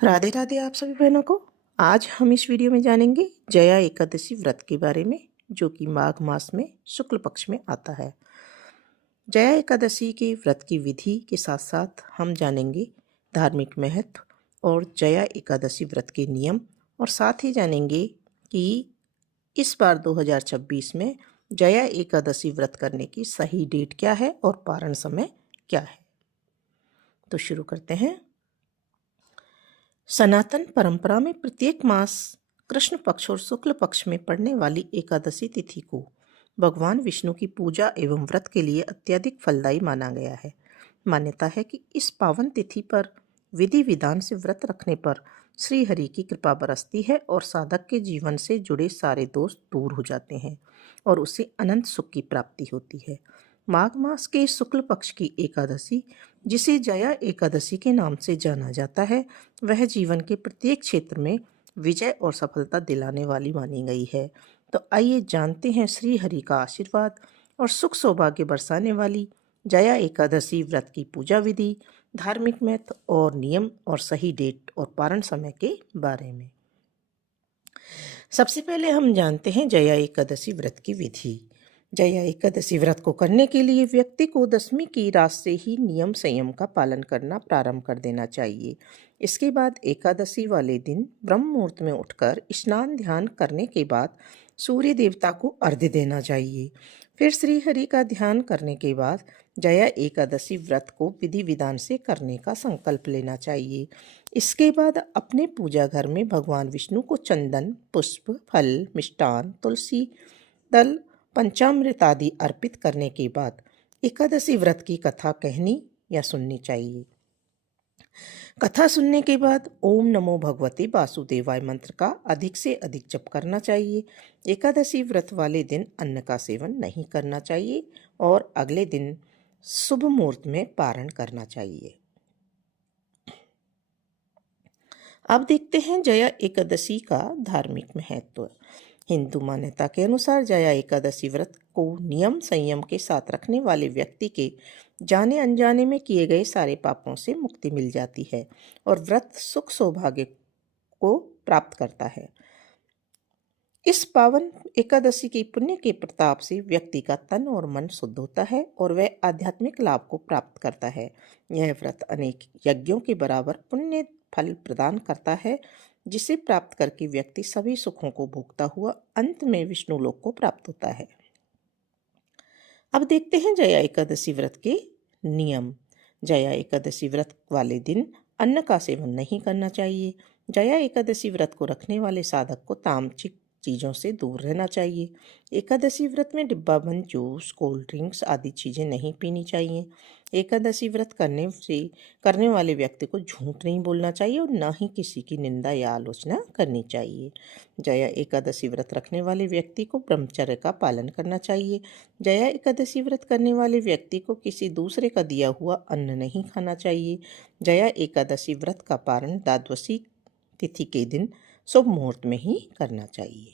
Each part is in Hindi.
राधे राधे आप सभी बहनों को। आज हम इस वीडियो में जानेंगे जया एकादशी व्रत के बारे में, जो कि माघ मास में शुक्ल पक्ष में आता है। जया एकादशी के व्रत की विधि के साथ साथ हम जानेंगे धार्मिक महत्व और जया एकादशी व्रत के नियम, और साथ ही जानेंगे कि इस बार 2026 में जया एकादशी व्रत करने की सही डेट क्या है और पारण समय क्या है। तो शुरू करते हैं। सनातन परंपरा में प्रत्येक मास कृष्ण पक्ष और शुक्ल पक्ष में पड़ने वाली एकादशी तिथि को भगवान विष्णु की पूजा एवं व्रत के लिए अत्यधिक फलदायी माना गया है। मान्यता है कि इस पावन तिथि पर विधि विधान से व्रत रखने पर श्री हरि की कृपा बरसती है और साधक के जीवन से जुड़े सारे दोष दूर हो जाते हैं और उसे अनंत सुख की प्राप्ति होती है। माघ मास के शुक्ल पक्ष की एकादशी, जिसे जया एकादशी के नाम से जाना जाता है, वह जीवन के प्रत्येक क्षेत्र में विजय और सफलता दिलाने वाली मानी गई है। तो आइए जानते हैं श्री हरि का आशीर्वाद और सुख सौभाग्य बरसाने वाली जया एकादशी व्रत की पूजा विधि, धार्मिक महत्व और नियम और सही डेट और पारण समय के बारे में। सबसे पहले हम जानते हैं जया एकादशी व्रत की विधि। जया एकादशी व्रत को करने के लिए व्यक्ति को दशमी की रात से ही नियम संयम का पालन करना प्रारंभ कर देना चाहिए। इसके बाद एकादशी वाले दिन ब्रह्म मुहूर्त में उठकर स्नान ध्यान करने के बाद सूर्य देवता को अर्घ्य देना चाहिए। फिर श्री हरि का ध्यान करने के बाद जया एकादशी व्रत को विधि विधान से करने का संकल्प लेना चाहिए। इसके बाद अपने पूजा घर में भगवान विष्णु को चंदन, पुष्प, फल, मिष्टान, तुलसी दल, पंचामृत आदि अर्पित करने के बाद एकादशी व्रत की कथा कहनी या सुननी चाहिए। कथा सुनने के बाद ओम नमो भगवते वासुदेवाय मंत्र का अधिक से अधिक जप करना चाहिए। एकादशी व्रत वाले दिन अन्न का सेवन नहीं करना चाहिए और अगले दिन शुभ मुहूर्त में पारण करना चाहिए। अब देखते हैं जया एकादशी का धार्मिक महत्व। हिंदू मान्यता के अनुसार जया एकादशी व्रत को नियम संयम के साथ रखने वाले व्यक्ति के जाने अनजाने में किए गए सारे पापों से मुक्ति मिल जाती है और व्रत सुख सौभाग्य को प्राप्त करता है। इस पावन एकादशी के पुण्य के प्रताप से व्यक्ति का तन और मन शुद्ध होता है और वह आध्यात्मिक लाभ को प्राप्त करता है। यह व्रत अनेक यज्ञों के बराबर पुण्य फल प्रदान करता है, जिसे प्राप्त करके व्यक्ति सभी सुखों को भोगता हुआ अंत में विष्णु लोक को प्राप्त होता है। अब देखते हैं जया एकादशी व्रत के नियम। जया एकादशी व्रत वाले दिन अन्न का सेवन नहीं करना चाहिए। जया एकादशी व्रत को रखने वाले साधक को तामसिक चीज़ों से दूर रहना चाहिए। एकादशी व्रत में डिब्बाबंद जूस, कोल्ड ड्रिंक्स आदि चीज़ें नहीं पीनी चाहिए। एकादशी व्रत करने वाले व्यक्ति को झूठ नहीं बोलना चाहिए और न ही किसी की निंदा या आलोचना करनी चाहिए। जया एकादशी व्रत रखने वाले व्यक्ति को ब्रह्मचर्य का पालन करना चाहिए। जया एकादशी व्रत करने वाले व्यक्ति को किसी दूसरे का दिया हुआ अन्न नहीं खाना चाहिए। जया एकादशी व्रत का पारण द्वादशी तिथि के दिन शुभ मुहूर्त में ही करना चाहिए।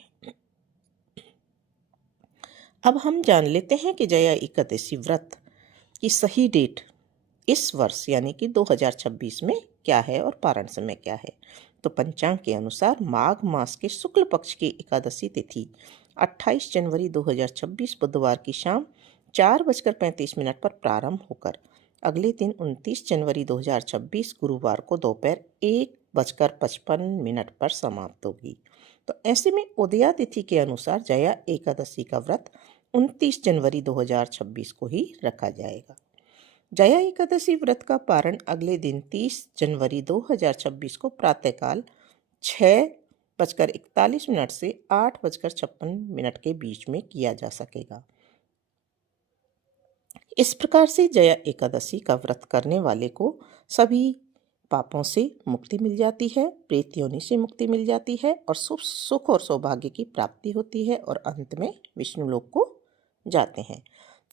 अब हम जान लेते हैं कि जया एकादशी व्रत की सही डेट इस वर्ष यानी कि 2026 में क्या है और पारण समय क्या है। तो पंचांग के अनुसार माघ मास के शुक्ल पक्ष की एकादशी तिथि 28 जनवरी 2026 बुधवार की शाम 4:35 पर प्रारंभ होकर अगले दिन 29 जनवरी 2026 गुरुवार को दोपहर 1:55 पर समाप्त होगी। तो ऐसे में उदया तिथि के अनुसार जया एकादशी का व्रत 29 जनवरी 2026 को ही रखा जाएगा। जया एकादशी व्रत का पारण अगले दिन 30 जनवरी 2026 को प्रातःकाल 6:41 से 8:56 के बीच में किया जा सकेगा। इस प्रकार से जया एकादशी का व्रत करने वाले को सभी पापों से मुक्ति मिल जाती है, प्रेत योनि से मुक्ति मिल जाती है और सुख और सौभाग्य की प्राप्ति होती है और अंत में विष्णु लोक को जाते हैं।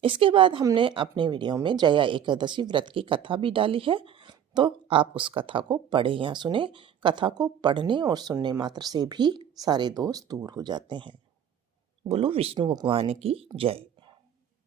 इसके बाद हमने अपने वीडियो में जया एकादशी व्रत की कथा भी डाली है, तो आप उस कथा को पढ़ें या सुने। कथा को पढ़ने और सुनने मात्र से भी सारे दोष दूर हो जाते हैं। बोलो विष्णु भगवान की जय।